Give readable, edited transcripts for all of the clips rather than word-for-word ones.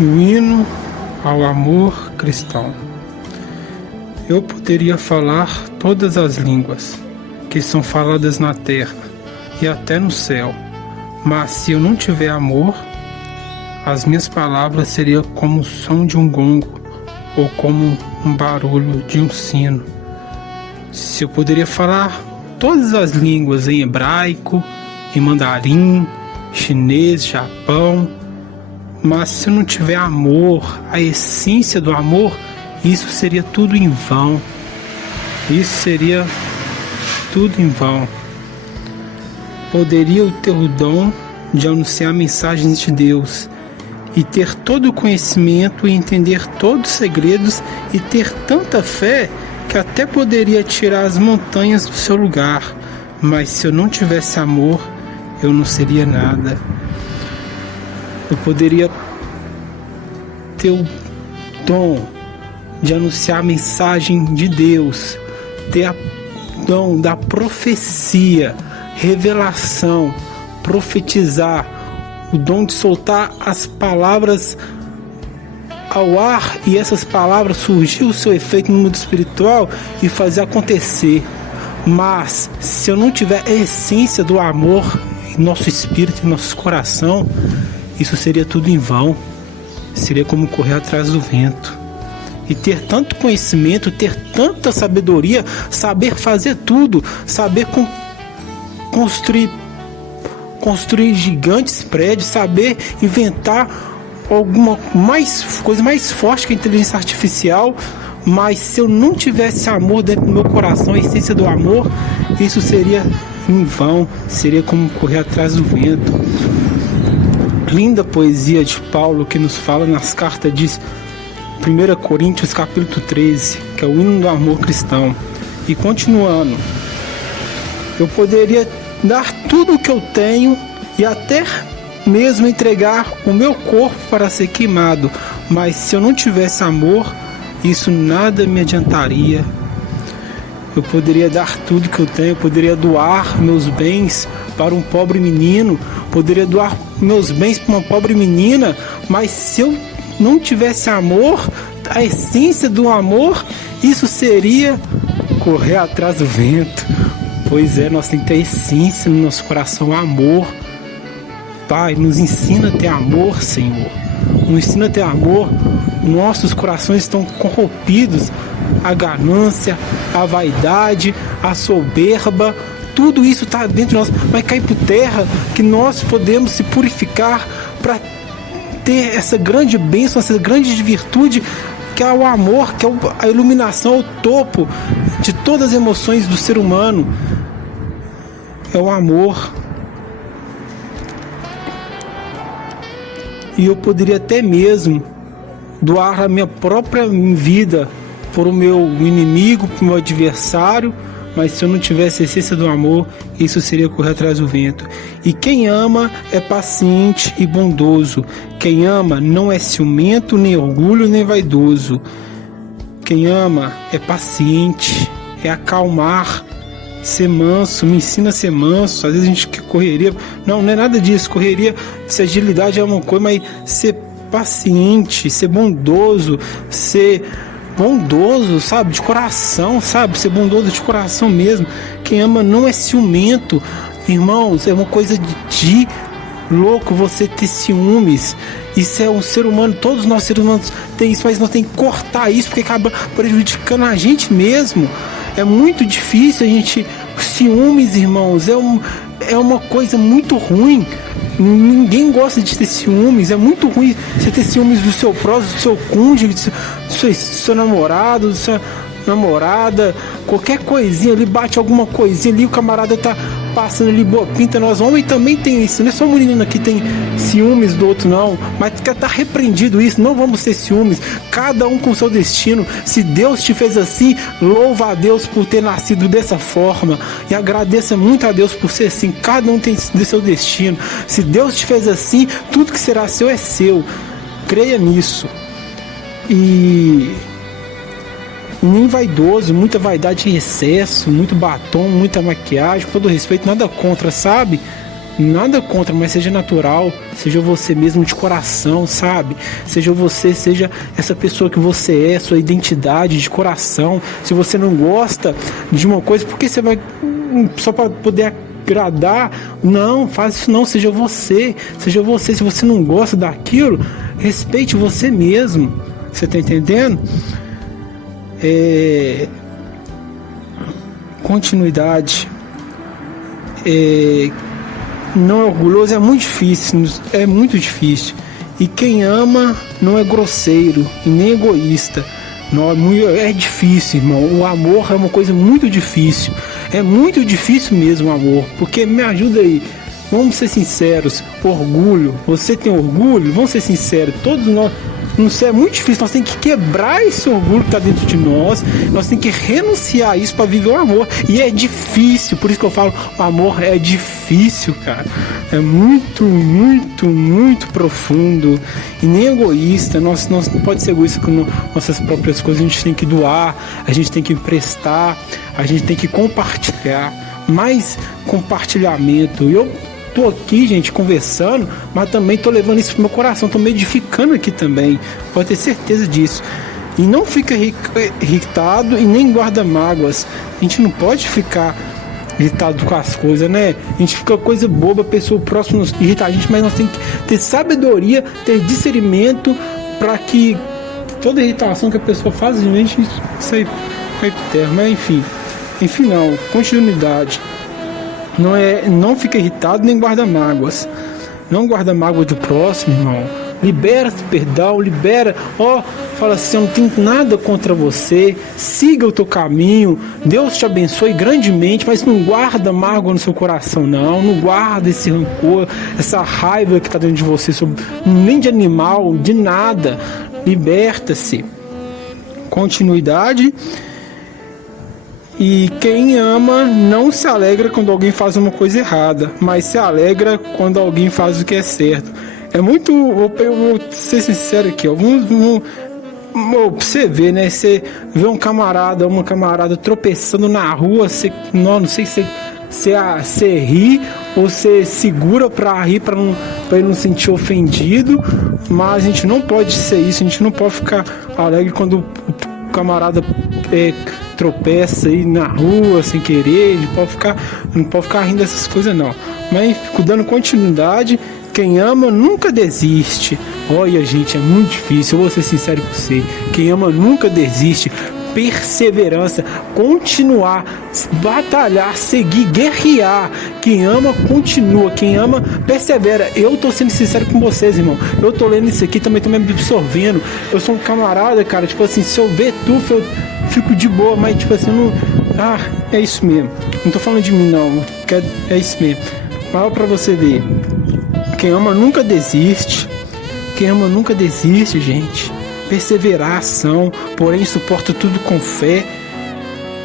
O hino ao amor cristão. Eu poderia falar todas as línguas que são faladas na terra e até no céu, mas se eu não tiver amor, as minhas palavras seriam como o som de um gongo ou como um barulho de um sino. Se eu poderia falar todas as línguas em hebraico, em mandarim, chinês, Japão, mas se eu não tiver amor, a essência do amor, isso seria tudo em vão. Isso seria tudo em vão. Poderia eu ter o dom de anunciar mensagens de Deus e ter todo o conhecimento e entender todos os segredos e ter tanta fé que até poderia tirar as montanhas do seu lugar, mas se eu não tivesse amor, eu não seria nada. Eu poderia ter o dom de anunciar a mensagem de Deus, ter o dom da profecia, revelação, profetizar, o dom de soltar as palavras ao ar e essas palavras surgir o seu efeito no mundo espiritual e fazer acontecer. Mas se eu não tiver a essência do amor em nosso espírito, em nosso coração, isso seria tudo em vão. Seria como correr atrás do vento. E ter tanto conhecimento, ter tanta sabedoria, saber fazer tudo, saber construir gigantes prédios, saber inventar alguma coisa mais forte que a inteligência artificial, mas se eu não tivesse amor dentro do meu coração, a essência do amor, isso seria em vão, seria como correr atrás do vento. Linda poesia de Paulo que nos fala nas cartas de 1 Coríntios capítulo 13, que é o hino do amor cristão. E continuando, eu poderia dar tudo o que eu tenho e até mesmo entregar o meu corpo para ser queimado, mas se eu não tivesse amor, isso nada me adiantaria. Eu poderia dar tudo que eu tenho, eu poderia doar meus bens para um pobre menino, poderia doar meus bens para uma pobre menina, mas se eu não tivesse amor, a essência do amor, isso seria correr atrás do vento. Pois é, nós temos que ter essência no nosso coração, amor. Pai, nos ensina a ter amor, Senhor. Nos ensina a ter amor. Nossos corações estão corrompidos. A ganância, a vaidade, a soberba, tudo isso está dentro de nós. Vai cair por terra, que nós podemos se purificar para ter essa grande bênção, essa grande virtude, que é o amor, que é a iluminação, o topo de todas as emoções do ser humano. É o amor. E eu poderia até mesmo doar a minha própria vida por o meu inimigo, por o meu adversário, mas se eu não tivesse a essência do amor, isso seria correr atrás do vento. E quem ama é paciente e bondoso. Quem ama não é ciumento, nem orgulho, nem vaidoso. Quem ama é paciente, é acalmar, ser manso, me ensina a ser manso. Às vezes a gente correria, não é nada disso, correria, se agilidade é uma coisa, mas ser paciente, ser bondoso, sabe, de coração, sabe, ser bondoso de coração mesmo. Quem ama não é ciumento, irmãos, é uma coisa de louco você ter ciúmes. Isso é um ser humano, todos nós seres humanos têm isso, mas nós temos que cortar isso, porque acaba prejudicando a gente mesmo. É muito difícil a gente... Ciúmes, irmãos, é uma coisa muito ruim. Ninguém gosta de ter ciúmes. É muito ruim você ter ciúmes do seu próximo, do seu cônjuge, do seu namorado, da sua namorada. Qualquer coisinha ali, bate alguma coisinha ali, o camarada tá passando ali boa pinta. Nós homens também tem isso, não é só o menino que tem ciúmes do outro não, mas tá repreendido isso. Não vamos ter ciúmes, cada um com seu destino. Se Deus te fez assim, louva a Deus por ter nascido dessa forma e agradeça muito a Deus por ser assim. Cada um tem seu destino. Se Deus te fez assim, tudo que será seu é seu. Creia nisso. E nem vaidoso, muita vaidade em excesso, muito batom, muita maquiagem, com todo respeito, nada contra, sabe? Nada contra, mas seja natural, seja você mesmo de coração, sabe? Seja você, seja essa pessoa que você é, sua identidade de coração. Se você não gosta de uma coisa, por que você vai só para poder agradar? Não, faz isso não, seja você. Seja você, se você não gosta daquilo, respeite você mesmo. Você tá entendendo? Continuidade. Não é orgulhoso, é muito difícil. E quem ama não é grosseiro e nem egoísta. Não, é difícil, irmão. O amor é uma coisa muito difícil. É muito difícil mesmo o amor. Porque me ajuda aí. Vamos ser sinceros. Orgulho. Você tem orgulho? Vamos ser sinceros. Todos nós. Não sei, é muito difícil. Nós temos que quebrar esse orgulho que está dentro de nós. Nós temos que renunciar a isso para viver o amor. E é difícil. Por isso que eu falo, o amor é difícil, cara. É muito, muito, muito profundo. E nem egoísta. Nós não pode ser egoísta com nossas próprias coisas. A gente tem que doar. A gente tem que emprestar. A gente tem que compartilhar. Mais compartilhamento. E eu tô aqui, gente, conversando, mas também tô levando isso pro meu coração, tô me edificando aqui também, pode ter certeza disso. E não fica irritado e nem guarda mágoas. A gente não pode ficar irritado com as coisas, né? A gente fica coisa boba, a pessoa próxima nos irrita a gente, mas nós temos que ter sabedoria, ter discernimento para que toda irritação que a pessoa faz, a gente sai pro terra. Mas enfim não, continuidade. Não fica irritado nem guarda mágoas. Não guarda mágoa do próximo, irmão. Libera perdão, libera. Fala assim, eu não tenho nada contra você. Siga o teu caminho. Deus te abençoe grandemente, mas não guarda mágoa no seu coração, não. Não guarda esse rancor, essa raiva que está dentro de você, nem de animal, de nada. Liberta-se. Continuidade. E quem ama não se alegra quando alguém faz uma coisa errada, mas se alegra quando alguém faz o que é certo. É muito... Eu vou ser sincero aqui, ó. Pra você ver, né? Você vê uma camarada tropeçando na rua, não sei se você ri ou você segura pra rir, pra ele não se sentir ofendido, mas a gente não pode ser isso, a gente não pode ficar alegre quando o camarada tropeça aí na rua sem querer. Não pode ficar rindo dessas coisas, não. Mas dando continuidade, quem ama nunca desiste. Olha, gente, é muito difícil, eu vou ser sincero com você. Quem ama nunca desiste. Perseverança, continuar, batalhar, seguir, guerrear. Quem ama continua, quem ama persevera. Eu tô sendo sincero com vocês, irmão. Eu tô lendo isso aqui, também tô me absorvendo. Eu sou um camarada, cara, tipo assim, se eu ver eu fico de boa, mas tipo assim, não... é isso mesmo. Não tô falando de mim, não. É isso mesmo. Fala pra você ver. Quem ama nunca desiste. Quem ama nunca desiste, gente. Perseverar a ação, porém suporta tudo com fé,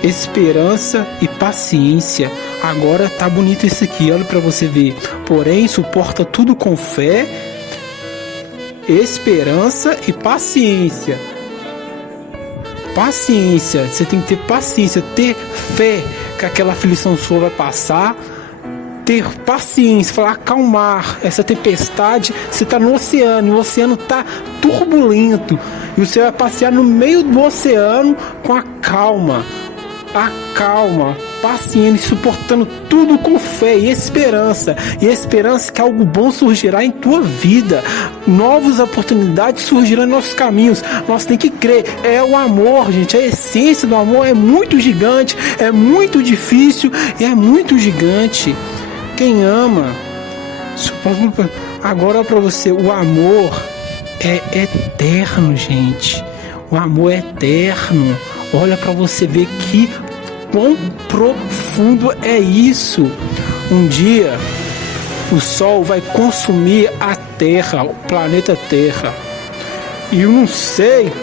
esperança e paciência. Agora tá bonito isso aqui, olha pra você ver. Porém suporta tudo com fé, esperança e paciência. Paciência, você tem que ter paciência, ter fé que aquela aflição sua vai passar. Ter paciência, falar, acalmar essa tempestade. Você está no oceano, e o oceano está turbulento, e você vai passear no meio do oceano com a calma, paciente, suportando tudo com fé e esperança que algo bom surgirá em tua vida, novas oportunidades surgirão em nossos caminhos. Nós temos que crer, é o amor, gente, a essência do amor é muito gigante, é muito difícil e é muito gigante. Quem ama, agora para você, o amor é eterno, gente. O amor é eterno. Olha para você ver que quão profundo é isso. Um dia o Sol vai consumir a Terra, o planeta Terra. E eu não sei,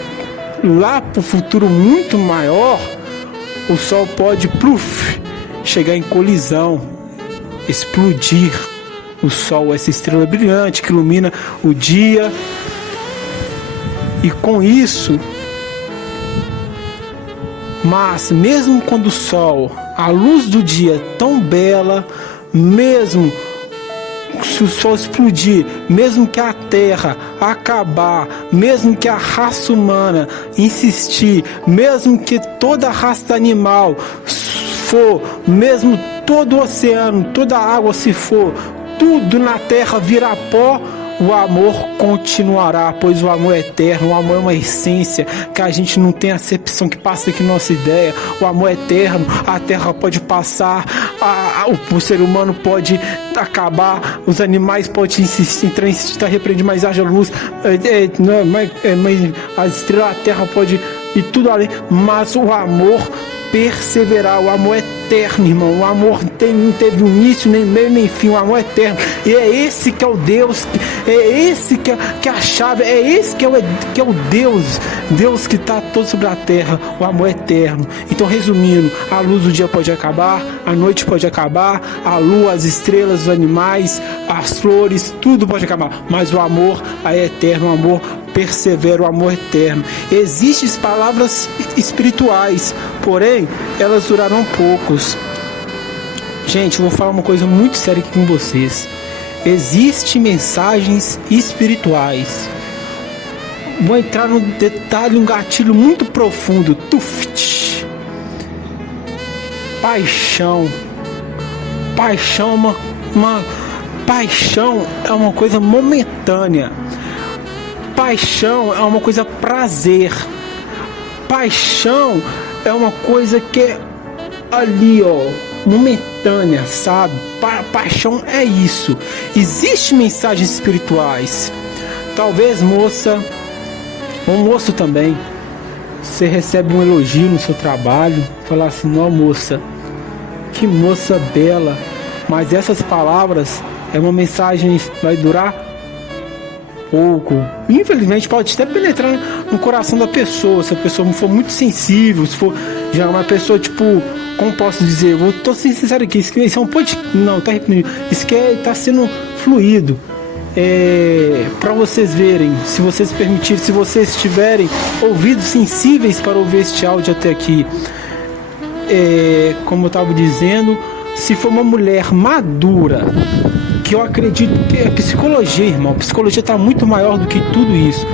lá para o futuro muito maior, o Sol pode chegar em colisão, explodir. O Sol, essa estrela brilhante que ilumina o dia, e com isso, mas mesmo quando o Sol, a luz do dia tão bela, mesmo se o sol explodir, mesmo que a terra acabar, mesmo que a raça humana insistir, mesmo que toda a raça animal for, mesmo todo o oceano, toda a água se for, tudo na terra virar pó, o amor continuará, pois o amor é eterno, o amor é uma essência que a gente não tem acepção que passa aqui nossa ideia. O amor é eterno, a terra pode passar, o ser humano pode acabar, os animais podem insistir, entrar em insistir, repreender, mas haja luz, as estrelas, a terra pode e tudo ali, mas o amor perseverar, o amor é eterno, irmão. O amor não teve início, nem meio, nem fim. O amor é eterno. E é esse que é o Deus, é esse que é a chave, é esse que é o Deus que está todo sobre a terra. O amor é eterno. Então, resumindo, a luz do dia pode acabar, a noite pode acabar, a lua, as estrelas, os animais, as flores, tudo pode acabar. Mas o amor é eterno, o amor persevera, o amor eterno. Existem palavras espirituais, porém elas durarão poucos. Gente, eu vou falar uma coisa muito séria aqui com vocês. Existem mensagens espirituais. Vou entrar no detalhe, um gatilho muito profundo. Tuft. Paixão. Paixão é uma coisa momentânea. Paixão é uma coisa prazer. Paixão é uma coisa que é ali, momentânea, sabe? Paixão é isso. Existem mensagens espirituais. Talvez, moça, ou moço também, você recebe um elogio no seu trabalho, falar assim: não, moça, que moça bela. Mas essas palavras é uma mensagem que vai durar pouco. Infelizmente pode até penetrar no coração da pessoa, se a pessoa não for muito sensível, se for já uma pessoa tipo, como posso dizer, eu tô sendo sincero aqui, isso é um ponto, não, tá repetindo, isso que tá sendo fluido, para vocês verem, se vocês permitirem, se vocês tiverem ouvidos sensíveis para ouvir este áudio até aqui, como eu estava dizendo, se for uma mulher madura, que eu acredito que é psicologia, irmão. A psicologia está muito maior do que tudo isso.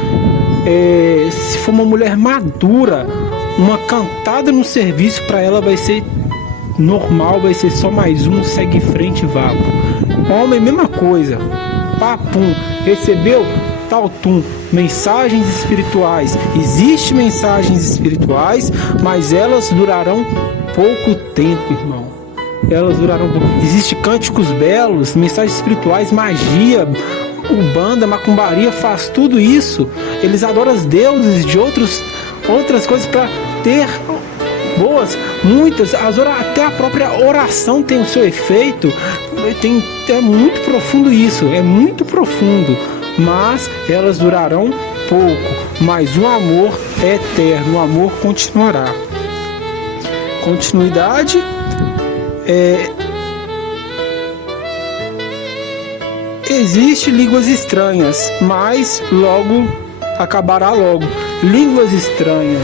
Se for uma mulher madura, uma cantada no serviço para ela vai ser normal, vai ser só mais um, segue em frente e vá. Homem, mesma coisa. Papum, recebeu tal tum. Mensagens espirituais. Existem mensagens espirituais, mas elas durarão pouco tempo, irmão. Elas duraram. Existem cânticos belos, mensagens espirituais, magia, umbanda, macumbaria, faz tudo isso. Eles adoram os deuses de outras coisas para ter boas, muitas. Até a própria oração tem o seu efeito. É muito profundo isso, é muito profundo. Mas elas durarão pouco. Mas o amor é eterno, o amor continuará. Continuidade. Existe línguas estranhas, mas logo acabará logo. Línguas estranhas,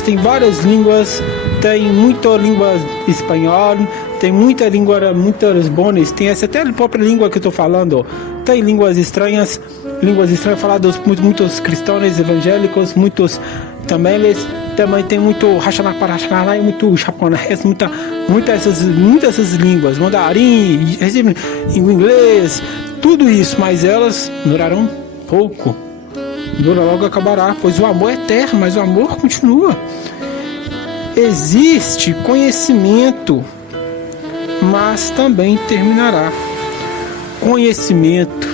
tem várias línguas, tem muita língua espanhola, tem muita língua, muitas bonas, tem essa até a própria língua que eu tô falando, tem línguas estranhas faladas por muitos cristãos evangélicos, muitos também tem muito Hashanah, muito japonês, muitas essas línguas, mandarim, inglês, tudo isso, mas elas durarão pouco. Logo acabará, pois o amor é eterno, mas o amor continua. Existe conhecimento, mas também terminará. Conhecimento,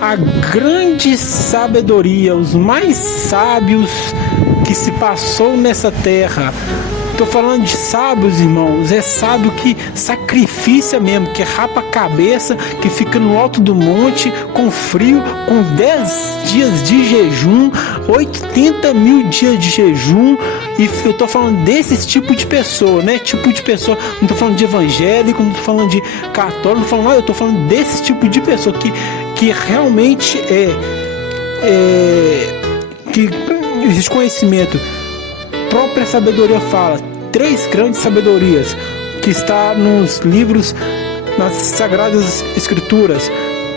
a grande sabedoria, os mais sábios que se passou nessa terra. Tô falando de sábios, irmãos. É sábio que sacrifica mesmo, que rapa a cabeça, que fica no alto do monte, com frio, com 10 dias de jejum, 80 mil dias de jejum. E eu tô falando desse tipo de pessoa, né? Tipo de pessoa, não tô falando de evangélico, não tô falando de católico, eu tô falando desse tipo de pessoa que realmente que existe conhecimento. Própria sabedoria fala, 3 grandes sabedorias que está nos livros nas Sagradas Escrituras.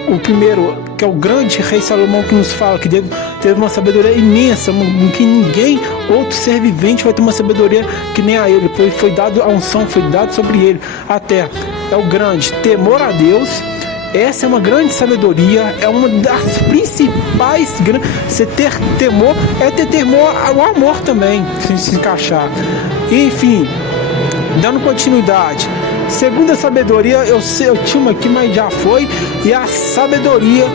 O primeiro, que é o grande rei Salomão, que nos fala que teve uma sabedoria imensa, que ninguém, outro ser vivente, vai ter uma sabedoria que nem a ele, pois foi dado a unção, foi dado sobre ele a terra. É o grande temor a Deus. Essa é uma grande sabedoria, é uma das principais. Você ter temor é ter temor ao amor também, se encaixar. Enfim, dando continuidade. Segunda sabedoria, eu tinha uma aqui, mas já foi, e a sabedoria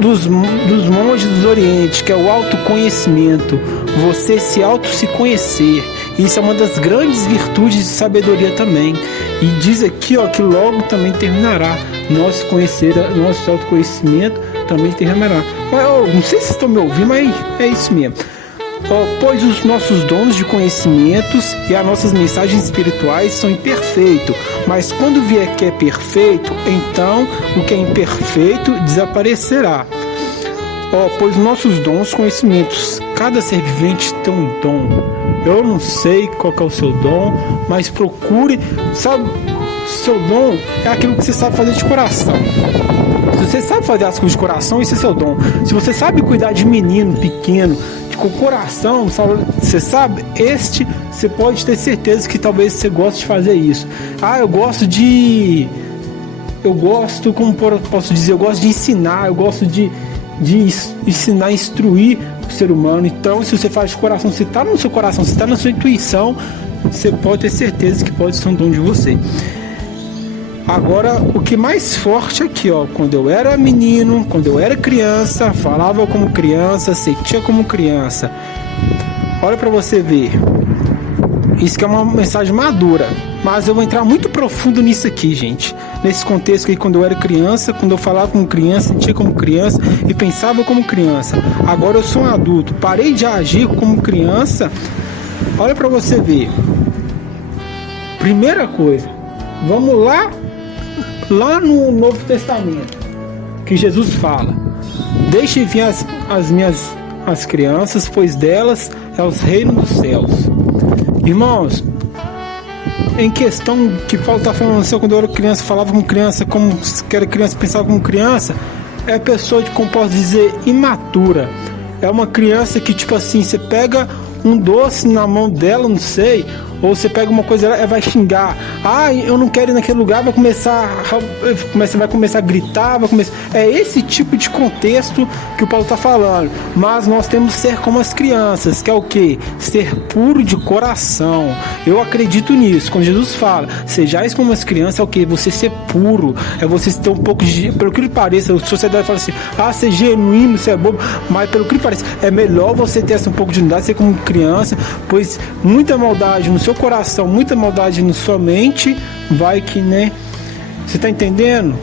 dos monges do Oriente, que é o autoconhecimento. Você se conhecer. Isso é uma das grandes virtudes de sabedoria também. E diz aqui, ó, que logo também terminará. Nosso autoconhecimento também terminará. Mas, não sei se vocês estão me ouvindo, mas é isso mesmo. Pois os nossos dons de conhecimentos e as nossas mensagens espirituais são imperfeitos, mas quando vier que é perfeito, então o que é imperfeito desaparecerá. Pois nossos dons, conhecimentos, cada ser vivente tem um dom. Eu não sei qual que é o seu dom, mas procure, sabe, seu dom é aquilo que você sabe fazer de coração. Se você sabe fazer as coisas de coração, esse é seu dom. Se você sabe cuidar de menino pequeno, com o coração, sabe, você sabe, você pode ter certeza que talvez você goste de fazer isso. Eu gosto, como posso dizer, eu gosto de ensinar, eu gosto de ensinar, instruir o ser humano. Então, se você faz de coração, se está no seu coração, se está na sua intuição, você pode ter certeza que pode ser um dom de você. Agora, o que mais forte aqui, ó, quando eu era menino, quando eu era criança, falava como criança, sentia como criança. Olha para você ver. Isso que é uma mensagem madura, mas eu vou entrar muito profundo nisso aqui, gente. Nesse contexto aí, quando eu era criança, quando eu falava como criança, sentia como criança e pensava como criança. Agora eu sou um adulto, parei de agir como criança. Olha para você ver. Primeira coisa, vamos lá no Novo Testamento, que Jesus fala: deixe vir as crianças, pois delas é os reinos dos céus. Irmãos, em questão que Paulo está falando assim, quando eu era criança, falava como criança, como que era criança, pensava como criança, é pessoa de, como posso dizer, imatura. É uma criança que, tipo assim, você pega um doce na mão dela, não sei, ou você pega uma coisa, ela vai xingar, eu não quero ir naquele lugar, vai começar a gritar, é esse tipo de contexto que o Paulo está falando. Mas nós temos que ser como as crianças, que é o que? Ser puro de coração. Eu acredito nisso. Quando Jesus fala, sejais como as crianças, é o que? Você ser puro, é você ter um pouco de, pelo que lhe pareça, a sociedade fala assim, ser genuíno, ser bobo, mas pelo que lhe parece, é melhor você ter um pouco de unidade, ser como criança, pois muita maldade no seu coração, muita maldade na sua mente, vai que, né? Você tá entendendo?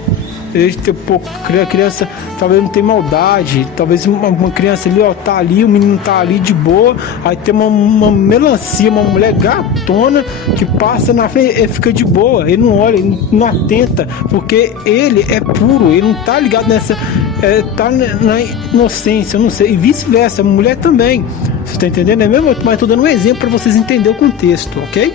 A criança talvez não tem maldade, talvez uma criança ali, tá ali, o menino tá ali de boa, aí tem uma melancia, uma mulher gatona que passa na frente, ele fica de boa, ele não olha, ele não atenta, porque ele é puro, ele não tá ligado nessa, tá na inocência, eu não sei, e vice-versa, a mulher também. Você tá entendendo? É mesmo? Mas tô dando um exemplo para vocês entenderem o contexto, ok?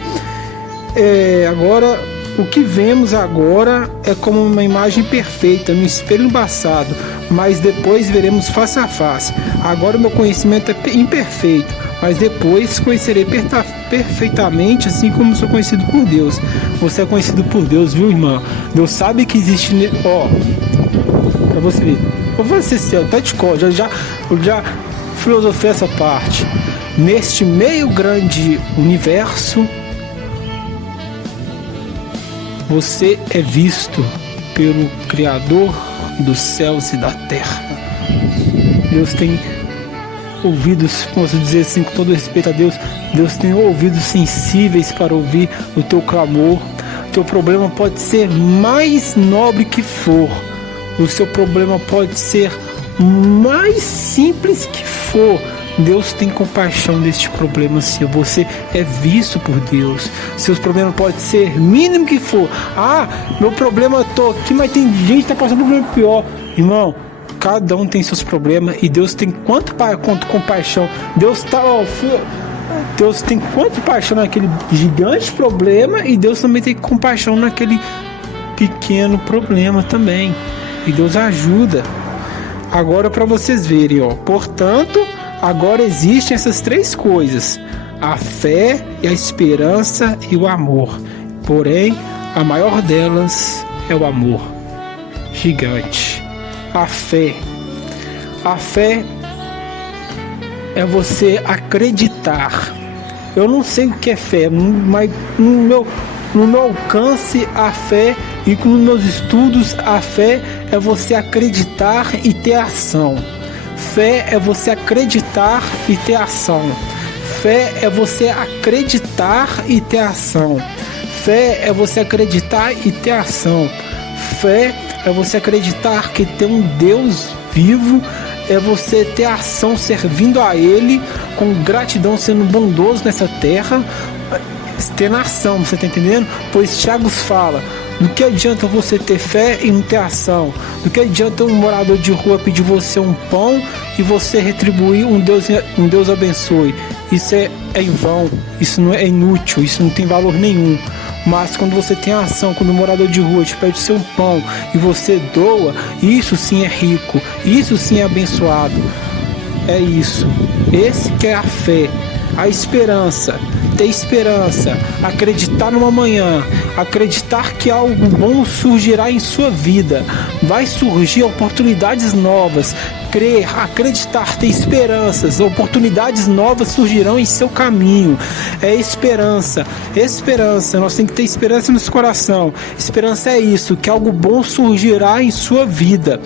Agora, o que vemos agora é como uma imagem perfeita, no espelho embaçado, mas depois veremos face a face. Agora o meu conhecimento é imperfeito, mas depois conhecerei perfeitamente, assim como sou conhecido por Deus. Você é conhecido por Deus, viu, irmão? Deus sabe que existe, pra você ver. Vou fazer céu, tá de cor, já filosofei essa parte. Neste meio grande universo, você é visto pelo Criador dos céus e da terra. Deus tem ouvidos, posso dizer assim, com todo respeito a Deus, Deus tem ouvidos sensíveis para ouvir o teu clamor. O teu problema pode ser mais nobre que for, o seu problema pode ser mais simples que for, Deus tem compaixão deste problema seu. Você é visto por Deus. Seus problemas podem ser mínimo que for. Meu problema, tô aqui, mas tem gente que tá passando por um problema pior. Irmão, cada um tem seus problemas e Deus tem quanto compaixão. Deus tem quanto compaixão naquele gigante problema e Deus também tem compaixão naquele pequeno problema também. E Deus ajuda. Agora para vocês verem, ó. Portanto, agora existem essas três coisas: a fé, e a esperança e o amor. Porém, a maior delas é o amor. Gigante. A fé. A fé é você acreditar. Eu não sei o que é fé, mas no meu alcance, a fé, e nos meus estudos, a fé é você acreditar e ter ação. Fé é você acreditar e ter ação. Fé é você acreditar e ter ação. Fé é você acreditar e ter ação. Fé é você acreditar que tem um Deus vivo, é você ter ação servindo a Ele, com gratidão, sendo bondoso nessa terra, ter ação, você tá entendendo? Pois Tiago fala: do que adianta você ter fé e não ter ação? Do que adianta um morador de rua pedir você um pão e você retribuir um Deus abençoe? Isso é em vão, isso não é inútil, isso não tem valor nenhum. Mas quando você tem ação, quando o morador de rua te pede seu pão e você doa, isso sim é rico, isso sim é abençoado. É isso. Esse que é a fé. A esperança. Ter esperança. Acreditar numa manhã. Acreditar que algo bom surgirá em sua vida. Vai surgir oportunidades novas. Crer, acreditar, ter esperanças. Oportunidades novas surgirão em seu caminho. É esperança. Esperança. Nós temos que ter esperança no nosso coração. Esperança é isso, que algo bom surgirá em sua vida.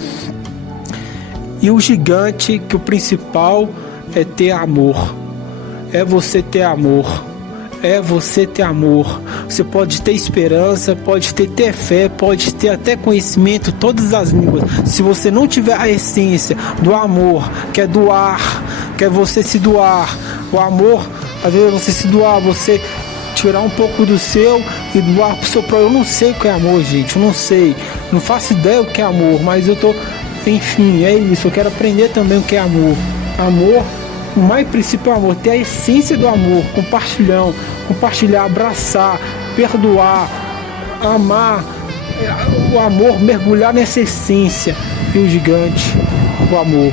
E o gigante, que o principal é ter amor. É você ter amor. É você ter amor. Você pode ter esperança, pode ter fé, pode ter até conhecimento, todas as línguas. Se você não tiver a essência do amor, que é doar, que é você se doar. O amor, às vezes você se doar, você tirar um pouco do seu e doar pro seu próprio. Eu não sei o que é amor, gente. Eu não sei. Não faço ideia o que é amor, mas eu tô... Enfim, é isso. Eu quero aprender também o que é amor. Amor, o mais principal é amor. Ter a essência do amor. Compartilhar, abraçar, perdoar, amar. O amor, mergulhar nessa essência. E o gigante, o amor.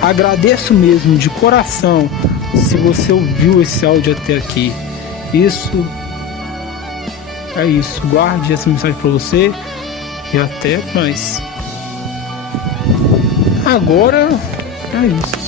Agradeço mesmo, de coração, se você ouviu esse áudio até aqui. Isso é isso. Guarde essa mensagem para você e até mais. Agora é isso.